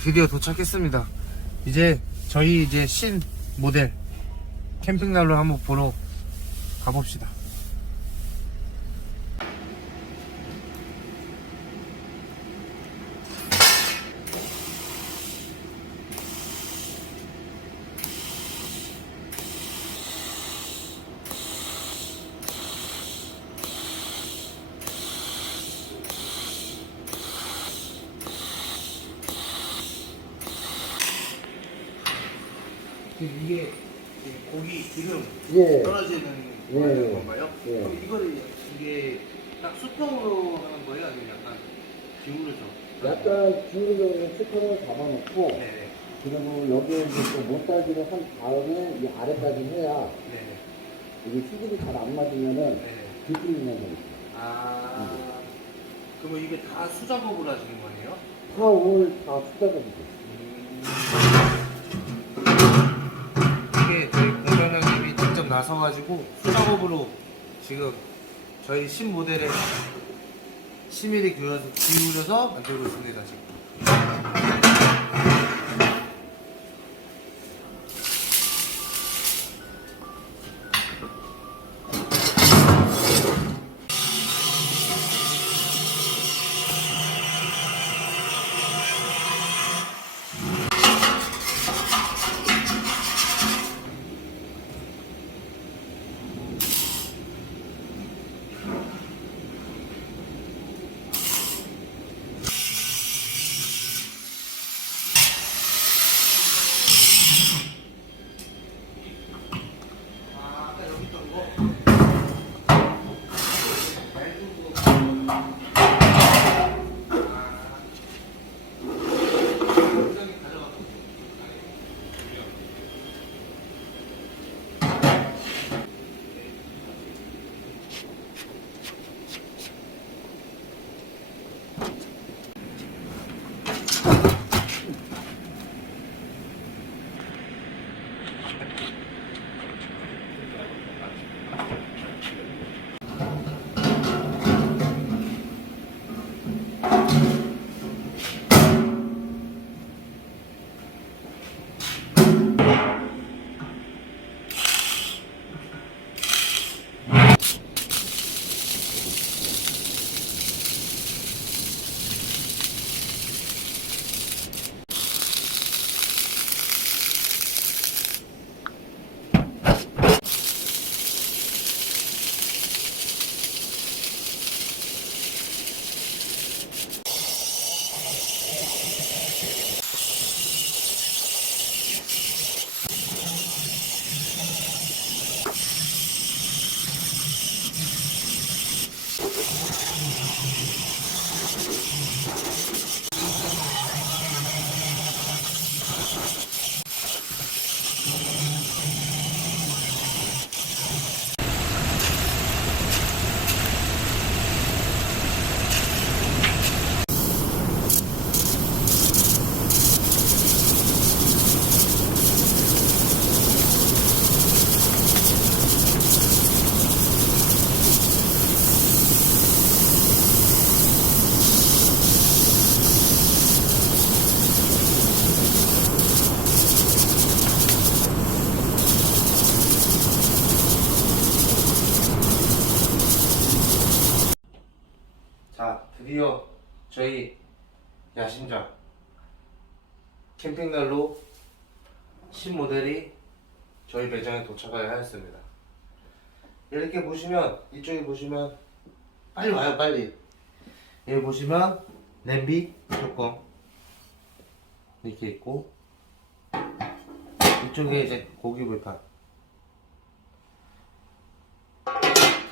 드디어 도착했습니다. 저희 신 모델 캠핑난로 한번 보러 가봅시다. 이게 고기 기름 떨어지는 건가요? 예. 그럼 이게 딱 수평으로 하는 거예요? 아니면 약간 기울여서? 약간 기울여서 스톤을 잡아놓고, 네네. 그리고 여기에 이제 또 못다지를 한 다음에 이 아래까지 해야 네네. 이게 수질이 잘 안 맞으면은 네네. 뒤틀리는 거죠. 그러면 이게 다 수작업을 하시는 거네요? 다 오늘 다 수작업이죠. 이게 저희 공장장님이 직접 나서가지고 수작업으로 지금 저희 신 모델에 심의를 기울여서 만들고 있습니다. 지금. 자, 드디어 저희 야심작 캠핑난로 신 모델이 저희 매장에 도착을 하였습니다. 이렇게 보시면, 이쪽에 보시면, 빨리 와요, 빨리. 여기 보시면 냄비 뚜껑 이렇게 있고, 이쪽에 이제 고기 불판,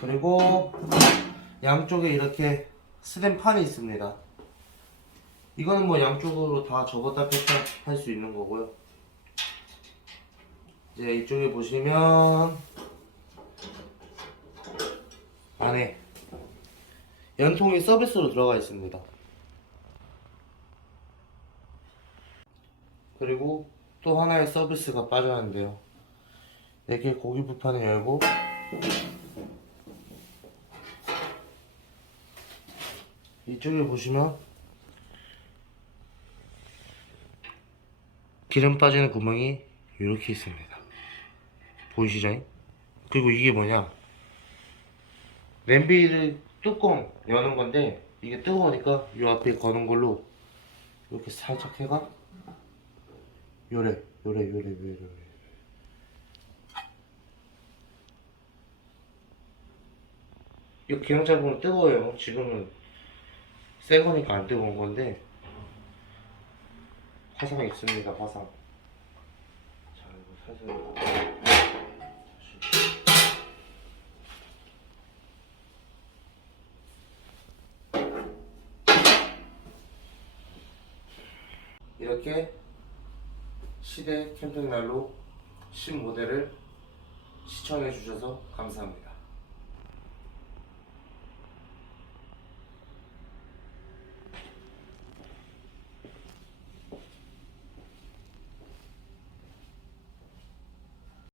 그리고 양쪽에 이렇게 스탠판이 있습니다. 이거는 뭐 양쪽으로 다 접었다 폈다 할 수 있는 거고요. 이제 이쪽에 보시면 안에 연통이 서비스로 들어가 있습니다. 그리고 또 하나의 서비스가 빠져나는데요. 이렇게 고기 불판을 열고 이쪽에 보시면 기름 빠지는 구멍이 이렇게 있습니다. 보이시죠? 그리고 이게 뭐냐, 냄비를 뚜껑 여는 건데 이게 뜨거우니까 이 앞에 거는 걸로 이렇게 살짝 해가 요래. 이거 기름 잡으면 뜨거워요. 지금은 새 거니까 안 뜨거운 건데 화상이 있습니다. 화상. 자, 이거 살살 이렇게 시대 캠핑난로 10모델을 시청해 주셔서 감사합니다.